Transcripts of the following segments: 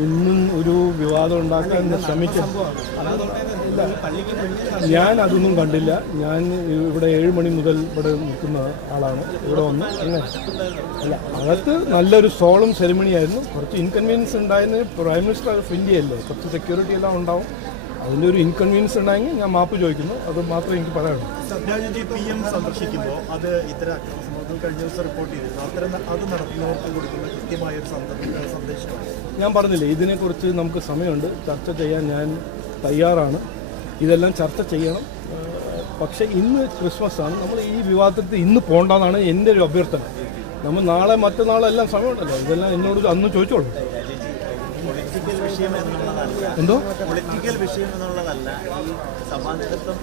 ഇന്നും ഒരു വിവാദം ഉണ്ടാക്കാൻ ശ്രമിക്കും. ഞാൻ അതൊന്നും കണ്ടില്ല. ഞാൻ ഇവിടെ 7 മണി മുതൽ ഇവിടെ നിൽക്കുന്ന ആളാണ്. ഇവിടെ വന്ന് അങ്ങനെ അല്ല, അകത്ത് നല്ലൊരു സോളം സെറിമണി ആയിരുന്നു. കുറച്ച് ഇൻകൺവീനിയൻസ് ഉണ്ടായിരുന്നു. പ്രൈം മിനിസ്റ്റർ ഓഫ് ഇന്ത്യ അല്ലേ, കുറച്ച് സെക്യൂരിറ്റി എല്ലാം ഉണ്ടാവും. അതിൻ്റെ ഒരു ഇൻകൺവീനിയൻസ് ഉണ്ടായെങ്കിൽ ഞാൻ മാപ്പ് ചോദിക്കുന്നു. അത് മാത്രമേ എനിക്ക് പറയാനുള്ളൂ. സത്യാജിജി PM സന്ദർശിക്കുമ്പോൾ അത് ഇത്തരം അക്രമസംഭവങ്ങൾ കഴിഞ്ഞ ദിവസം റിപ്പോർട്ട് ചെയ്തിരുന്നു. അത്തരം അത് നടത്തുന്നവർക്ക് കൊടുക്കുന്ന കൃത്യമായ ഒരു സന്ദേശമാണ്. ഞാൻ പറഞ്ഞില്ലേ, ഇതിനെക്കുറിച്ച് നമുക്ക് സമയമുണ്ട്. ചർച്ച ചെയ്യാൻ ഞാൻ തയ്യാറാണ്. ഇതെല്ലാം ചർച്ച ചെയ്യണം. പക്ഷേ ഇന്ന് ക്രിസ്മസ് ആണ്. നമ്മൾ ഈ വിവാദത്തിൽ ഇന്ന് പോകണ്ടെന്നാണ് എൻ്റെ ഒരു അഭ്യർത്ഥന. നമ്മൾ നാളെ മറ്റന്നാളെല്ലാം സമയമുണ്ടല്ലോ. ഇതെല്ലാം എന്നോട് അന്ന് ചോദിച്ചോളൂ. എന്തോ പൊളിറ്റിക്കൽ വിഷയം എന്നുള്ളതല്ല, ഈ സഭാനേതൃത്വം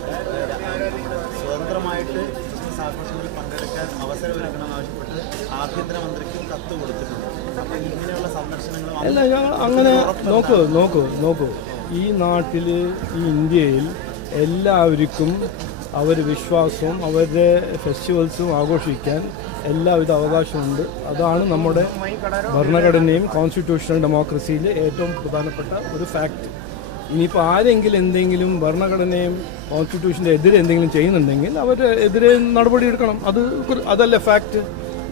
സ്വതന്ത്രമായിട്ട് ക്രിസ്മസ് ആഘോഷങ്ങളിൽ പങ്കെടുക്കാൻ അവസരമൊരുക്കണം ആവശ്യപ്പെട്ട് ആഭ്യന്തരമന്ത്രിക്കും കത്ത് കൊടുത്തിട്ടുണ്ട്. അപ്പം ഇങ്ങനെയുള്ള സന്ദർശനങ്ങൾ അല്ല, ഞങ്ങൾ അങ്ങനെ നോക്കൂ ഈ നാട്ടിൽ, ഈ ഇന്ത്യയിൽ എല്ലാവർക്കും അവരുടെ വിശ്വാസവും അവരുടെ ഫെസ്റ്റിവൽസും ആഘോഷിക്കാൻ എല്ലാവിധ അവകാശമുണ്ട്. അതാണ് നമ്മുടെ ഭരണഘടനയും കോൺസ്റ്റിറ്റ്യൂഷണൽ ഡെമോക്രസിയിൽ ഏറ്റവും പ്രധാനപ്പെട്ട ഒരു ഫാക്റ്റ്. ഇനിയിപ്പോൾ ആരെങ്കിലും എന്തെങ്കിലും ഭരണഘടനയും കോൺസ്റ്റിറ്റ്യൂഷൻ്റെ എതിരെ എന്തെങ്കിലും ചെയ്യുന്നുണ്ടെങ്കിൽ അവരെതിരെ നടപടി എടുക്കണം. അതല്ല ഫാക്റ്റ്.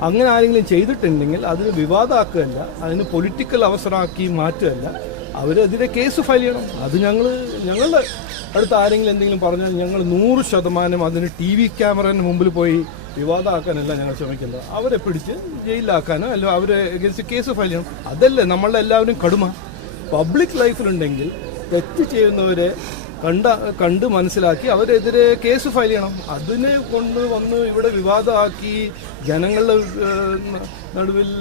അങ്ങനെ ആരെങ്കിലും ചെയ്തിട്ടുണ്ടെങ്കിൽ അതിന് വിവാദമാക്കുകയല്ല, അതിന് പൊളിറ്റിക്കൽ അവസരമാക്കി മാറ്റുകയല്ല, അവരെതിരെ കേസ് ഫയൽ ചെയ്യണം. അത് ഞങ്ങളുടെ അടുത്ത് ആരെങ്കിലും എന്തെങ്കിലും പറഞ്ഞാൽ ഞങ്ങൾ 100% അതിന് TV ക്യാമറയുടെ മുമ്പിൽ പോയി വിവാദമാക്കാനല്ല ഞങ്ങൾ ശ്രമിക്കുന്നത്. അവരെ പിടിച്ച് ജയിലിലാക്കാനോ അല്ല അവരെ എഗൻസ്റ്റ് കേസ് ഫയൽ ചെയ്യണം. അതല്ലേ നമ്മളുടെ എല്ലാവരും കടുമ. പബ്ലിക് ലൈഫിലുണ്ടെങ്കിൽ തെറ്റ് ചെയ്യുന്നവരെ കണ്ട് മനസ്സിലാക്കി അവരെതിരെ കേസ് ഫയൽ ചെയ്യണം. അതിനെ കൊണ്ടുവന്ന് ഇവിടെ വിവാദമാക്കി ജനങ്ങളുടെ നടുവിൽ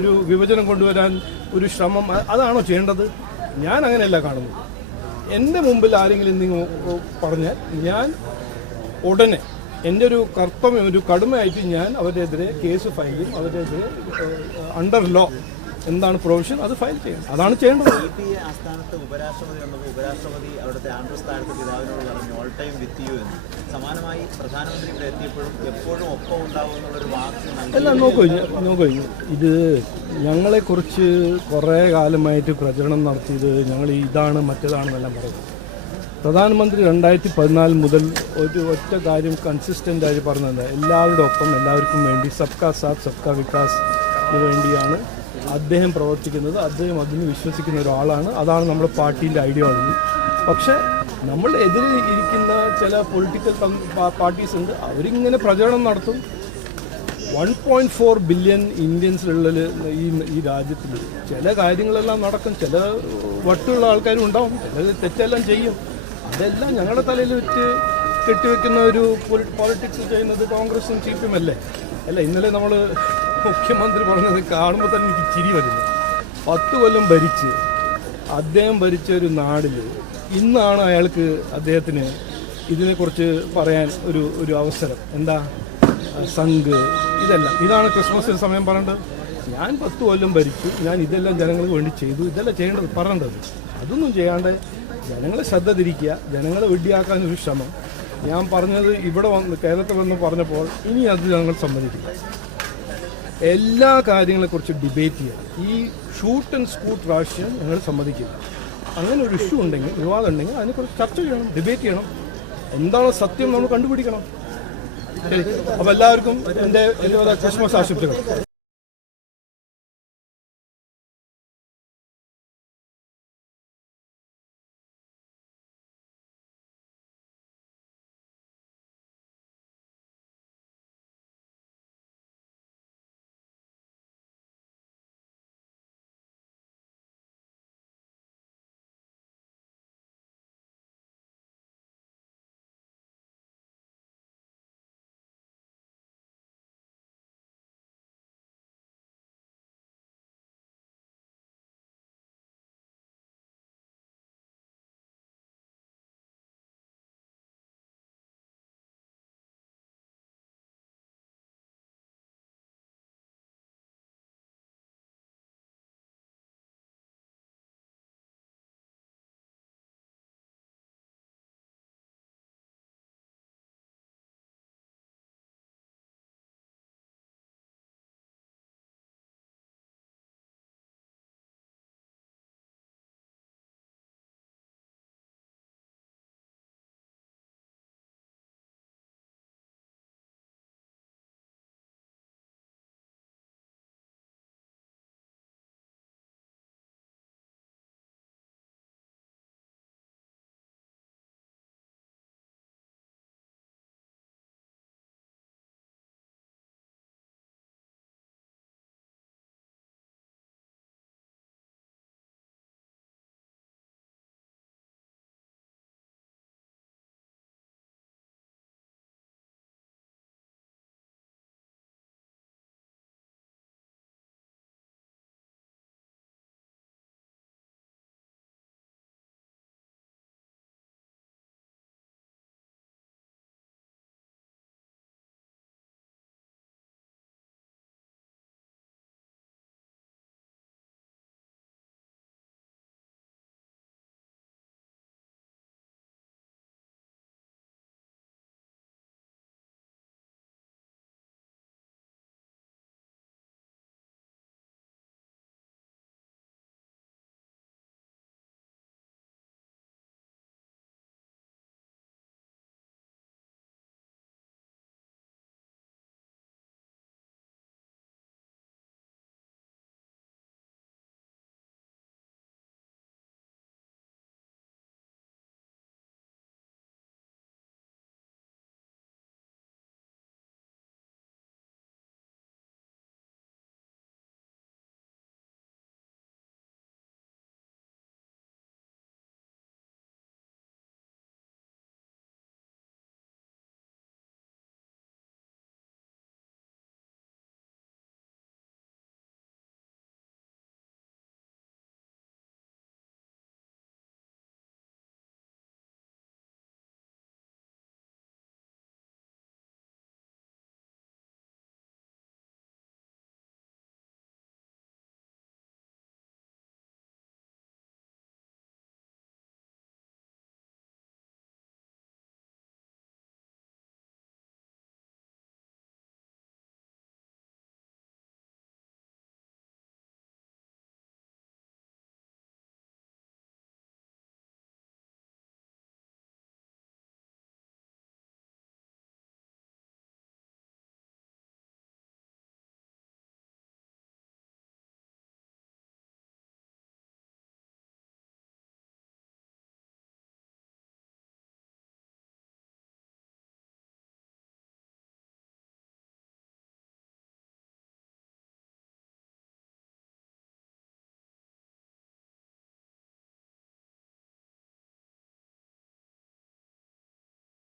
ഒരു വിഭജനം കൊണ്ടുവരാൻ ഒരു ശ്രമം, അതാണോ ചെയ്യേണ്ടത്? ഞാൻ അങ്ങനെയല്ല കാണുന്നത്. എൻ്റെ മുമ്പിൽ ആരെങ്കിലും എന്തെങ്കിലും പറഞ്ഞാൽ ഞാൻ ഉടനെ എൻ്റെ ഒരു കർത്തവ്യം, ഒരു കടുമയായിട്ട് ഞാൻ അവരെതിരെ കേസ് ഫയൽ ചെയ്യും. അവരെതിരെ അണ്ടർ ലോ എന്താണ് പ്രൊവിഷൻ അത് ഫയൽ ചെയ്യണം. അതാണ് ചെയ്യേണ്ടത്. ആസ്ഥാനത്ത് ഉപരാഷ്ട്രപതി വന്നപ്പോൾ ഉപരാഷ്ട്രപതി അവിടുത്തെ ആൻഡ്രൂസ് താഴത്തെ പിതാവിനോട് പറഞ്ഞു ഓൾ ടൈം വിത്ത് യു എന്ന്. സമാനമായി പ്രധാനമന്ത്രി ഇവിടെ എത്തിയപ്പോഴും എപ്പോഴും ഒപ്പം ഉണ്ടാവും എന്നുള്ളൊരു വാക്ക് എല്ലാം നോക്കൂ. ഇത് ഞങ്ങളെക്കുറിച്ച് കുറേ കാലമായിട്ട് പ്രചരണം നടത്തിയത് ഞങ്ങൾ ഇതാണ് മറ്റേതാണെന്നെല്ലാം പറയുന്നത്. പ്രധാനമന്ത്രി 2014 മുതൽ ഒറ്റ കാര്യം കൺസിസ്റ്റൻ്റ് ആയിട്ട് പറഞ്ഞത് എല്ലാവരുടെ ഒപ്പം എല്ലാവർക്കും വേണ്ടി സബ്കാ സാത്ത് സബ്കാ വികാസിന് വേണ്ടിയാണ് അദ്ദേഹം പ്രവർത്തിക്കുന്നത്. അദ്ദേഹം അതിന് വിശ്വസിക്കുന്ന ഒരാളാണ്. അതാണ് നമ്മുടെ പാർട്ടീൻ്റെ ഐഡിയോളജി. പക്ഷേ നമ്മളുടെ എതിരെ ഇരിക്കുന്ന ചില പൊളിറ്റിക്കൽ പാർട്ടീസ് ഉണ്ട്. അവരിങ്ങനെ പ്രചരണം നടത്തും. 1.4 ബില്യൺ ഇന്ത്യൻസിലുള്ള ഈ രാജ്യത്തിൽ ചില കാര്യങ്ങളെല്ലാം നടക്കും. ചില വട്ടുള്ള ആൾക്കാരും ഉണ്ടാവും, ചില തെറ്റെല്ലാം ചെയ്യും. അതെല്ലാം ഞങ്ങളുടെ തലയിൽ വെച്ച് കെട്ടിവെക്കുന്ന ഒരു പോളിറ്റിക്സ് ചെയ്യുന്നത് കോൺഗ്രസും CPM അല്ലേ? അല്ല, ഇന്നലെ നമ്മൾ മുഖ്യമന്ത്രി പറഞ്ഞത് കാണുമ്പോൾ തന്നെ എനിക്ക് ചിരി വരുന്നു. 10 കൊല്ലം ഭരിച്ച് അദ്ദേഹം ഭരിച്ച ഒരു നാടിൽ ഇന്നാണ് അയാൾക്ക് അദ്ദേഹത്തിന് ഇതിനെക്കുറിച്ച് പറയാൻ ഒരു അവസരം. എന്താ സംഘ് ഇതാണ് ക്രിസ്മസിന് സമയം പറയേണ്ടത്. ഞാൻ 10 കൊല്ലം ഭരിച്ചു, ഞാൻ ഇതെല്ലാം ജനങ്ങൾക്ക് വേണ്ടി ചെയ്തു, ഇതെല്ലാം ചെയ്യേണ്ടത് പറയേണ്ടത്. അതൊന്നും ചെയ്യാണ്ട് ജനങ്ങളെ ശ്രദ്ധ തിരിക്കുക, ജനങ്ങളെ വെടിയാക്കാനൊരു ശ്രമം. ഞാൻ പറഞ്ഞത് ഇവിടെ കേരളത്തിൽ വന്ന് പറഞ്ഞപ്പോൾ ഇനി അത് ഞങ്ങൾ സമ്മതിക്കില്ല. എല്ലാ കാര്യങ്ങളെക്കുറിച്ച് ഡിബേറ്റ് ചെയ്യുക. ഈ ഷൂട്ട് ആൻഡ് സ്കൂട്ട് രാഷ്ട്രീയം ഞങ്ങൾ സമ്മതിക്കില്ല. അങ്ങനെ ഒരു ഇഷ്യൂ ഉണ്ടെങ്കിൽ, വിവാദം ഉണ്ടെങ്കിൽ അതിനെക്കുറിച്ച് ചർച്ച ചെയ്യണം, ഡിബേറ്റ് ചെയ്യണം. എന്താണോ സത്യം നമ്മൾ കണ്ടുപിടിക്കണം. ശരി, അപ്പോൾ എല്ലാവർക്കും എൻ്റെ ക്രിസ്മസ് ആശംസകൾ.